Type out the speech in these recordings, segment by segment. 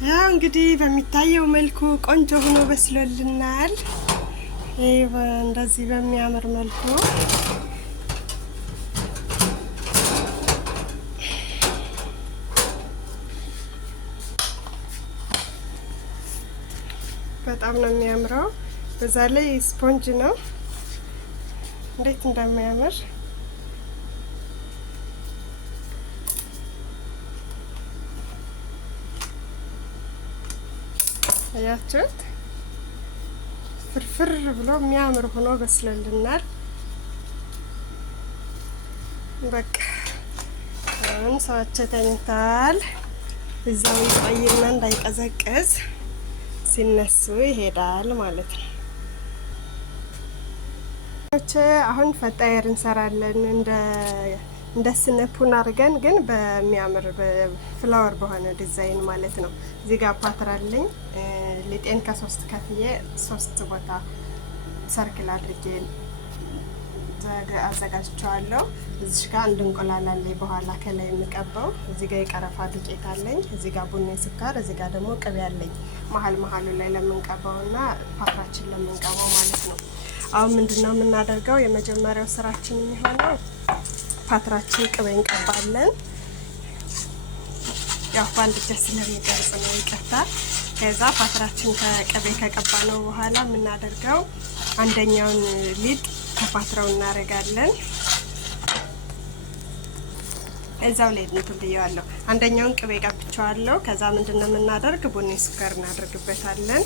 ያው እንግዲህ በሚታየው መልኩ ቆንጆ ሆኖ በስሎልናል። ይሄ እንደዚህ በሚያምር መልኩ በጣም ነው የሚያምረው። በዛ ላይ ስፖንጅ ነው። እንዴት እንደሚያምር አያችሁት? ፍርፍር ብሎ የሚያምር ሆኖ በስሎልናል። በቃ አሁን ሰዋቸው ተኝተዋል። እዛው ይቆይና እንዳይቀዘቅዝ ሲነሱ ይሄዳል ማለት ነው። አሁን ፈጣየር እንሰራለን እንደ ስነፑን አድርገን ግን በሚያምር በፍላወር በሆነ ዲዛይን ማለት ነው። እዚህ ጋር ፓትራለኝ ሊጤን ከሶስት ከፍዬ 3 ቦታ ሰርክል አድርጌ አዘጋጅቼዋለሁ። እዚህ ጋር አንድ እንቁላል አለኝ በኋላ ከላይ የምቀባው። እዚህ ጋር የቀረፋ ዱቄት አለኝ። እዚህ ጋር ቡኒ ስኳር፣ እዚህ ጋር ደግሞ ቅቤ አለኝ መሀሉ ላይ ለምንቀባውና ፓትራችን ለምንቀባው ማለት ነው። አሁን ምንድነው የምናደርገው? የመጀመሪያው ስራችን የሚሆነው ፓትራችን ቅቤ እንቀባለን። ያው ባንድ እጅ ስለሚቀርጽ ነው ይቀርታ። ከዛ ፓትራችን ከቅቤ ከቀባ ነው በኋላ የምናደርገው አንደኛውን ሊጥ ከፓትራው እናደርጋለን። እዛው ላይ እንትን ብየዋለሁ። አንደኛውን ቅቤ ቀብቼዋለሁ። ከዛ ምንድነው የምናደርግ? ቡኒ ስኳር እናደርግበታለን።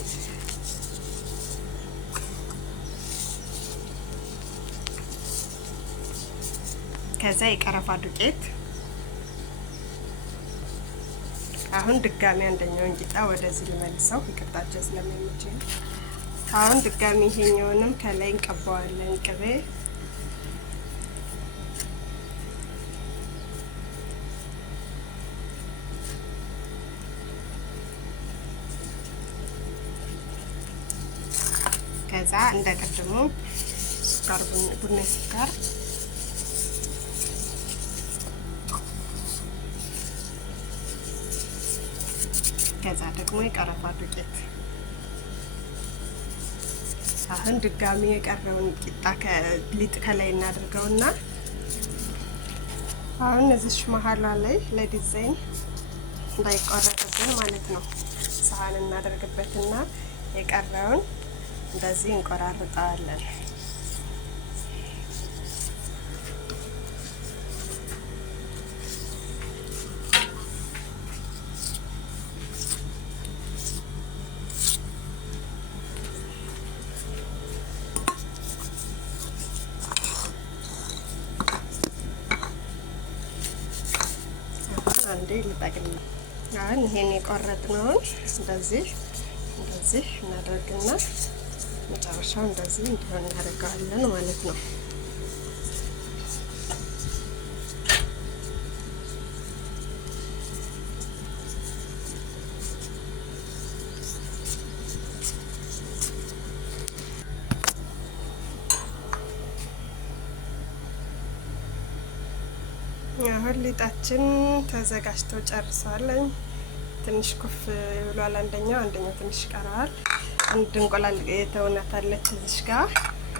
ከዛ የቀረፋ ዱቄት። አሁን ድጋሚ አንደኛውን ቂጣ ወደዚህ ልመልሰው ይቅርታቸው ስለማይመቸኝ። አሁን ድጋሚ ይሄኛውንም ከላይ እንቀባዋለን ቅቤ። ከዛ እንደ ቀድሞ ስኳር ቡኒ ስኳር ከዛ ደግሞ የቀረፋ ዱቄት። አሁን ድጋሚ የቀረውን ቂጣ ከሊጥ ከላይ እናድርገውና አሁን እዚሽ መሀሏ ላይ ለዲዛይን እንዳይቆረጥብን ማለት ነው ሳህን እናደርግበትና የቀረውን እንደዚህ እንቆራርጠዋለን። አንዴ ልጠቅም። አሁን ይሄን የቆረጥነውን እንደዚህ እናደርግና መጨረሻው እንደዚህ እንዲሆን እናደርጋለን ማለት ነው። አሁን ሊጣችን ተዘጋጅቶ ጨርሷል። ትንሽ ኩፍ ብሏል። አንደኛው ትንሽ ቀራል። አንድ እንቁላል የተውናታለች እዚህ ጋር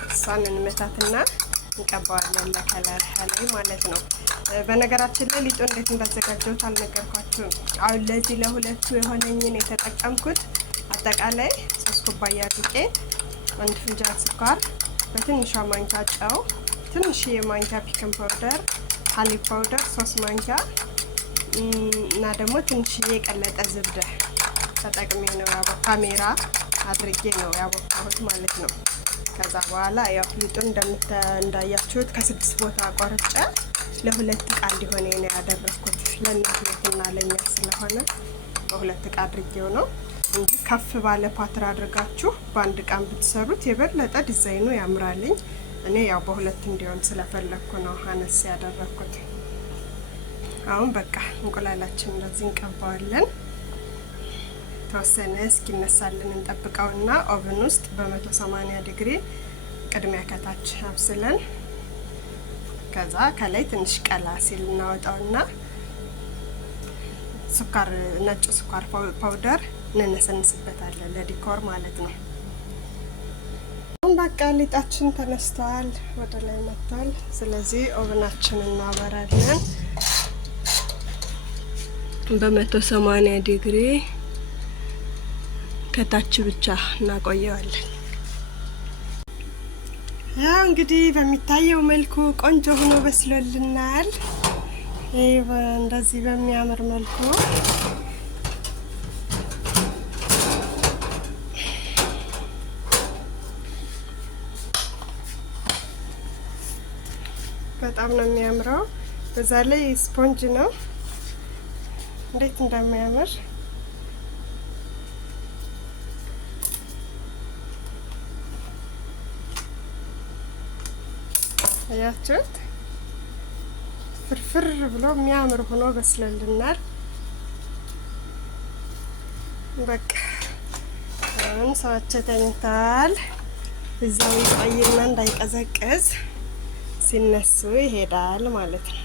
እሷን እንመታትና እንቀባዋለን ለከለር ላይ ማለት ነው። በነገራችን ላይ ሊጡ እንዴት እንዳዘጋጀሁት አልነገርኳችሁም። አሁን ለዚህ ለሁለቱ የሆነኝን የተጠቀምኩት አጠቃላይ 3 ኩባያ ዱቄት፣ 1 ፍንጃል ስኳር፣ በትንሿ ማንኪያ ጨው፣ ትንሽዬ ማንኪያ ፒክን ፓውደር፣ ሀሊብ ፓውደር 3 ማንኪያ እና ደግሞ ትንሽዬ የቀለጠ ዝብደ ተጠቅሜ ነው ካሜራ አድርጌ ነው ያቦካሁት ማለት ነው። ከዛ በኋላ ያው ሊጡን እንዳያችሁት ከ6 ቦታ ቆርጬ ለሁለት እቃ እንዲሆን ነው ያደረኩት። ለእናትና ለኛ ስለሆነ በሁለት እቃ አድርጌው ነው እንጂ ከፍ ባለ ፓትር አድርጋችሁ በአንድ እቃ ብትሰሩት የበለጠ ዲዛይኑ ያምራልኝ። እኔ ያው በሁለት እንዲሆን ስለፈለኩ ነው አነስ ያደረኩት። አሁን በቃ እንቁላላችን እንደዚህ እንቀባዋለን። ተወሰነ እስኪነሳልን እንጠብቀውና ኦቨን ውስጥ በ180 ዲግሪ ቅድሚያ ከታች አብስለን ከዛ ከላይ ትንሽ ቀላ ሲል እናወጣውና ስኳር ነጭ ስኳር ፓውደር እንነሰንስበታለን ለዲኮር ማለት ነው። በቃ ሊጣችን ተነስቷል፣ ወደ ላይ መጥቷል። ስለዚህ ኦቨናችንን እናበራለን በ180 ዲግሪ ከታች ብቻ እናቆየዋለን። ያው እንግዲህ በሚታየው መልኩ ቆንጆ ሆኖ በስሎልናል። ይሄ እንደዚህ በሚያምር መልኩ በጣም ነው የሚያምረው። በዛ ላይ ስፖንጅ ነው፣ እንዴት እንደሚያምር አያችሁት? ፍርፍር ብሎ የሚያምር ሆኖ በስሎልናል። በቃ አሁን ሰዋቸው ተኝተዋል። እዛው ይቆይና እንዳይቀዘቅዝ ሲነሱ ይሄዳል ማለት ነው።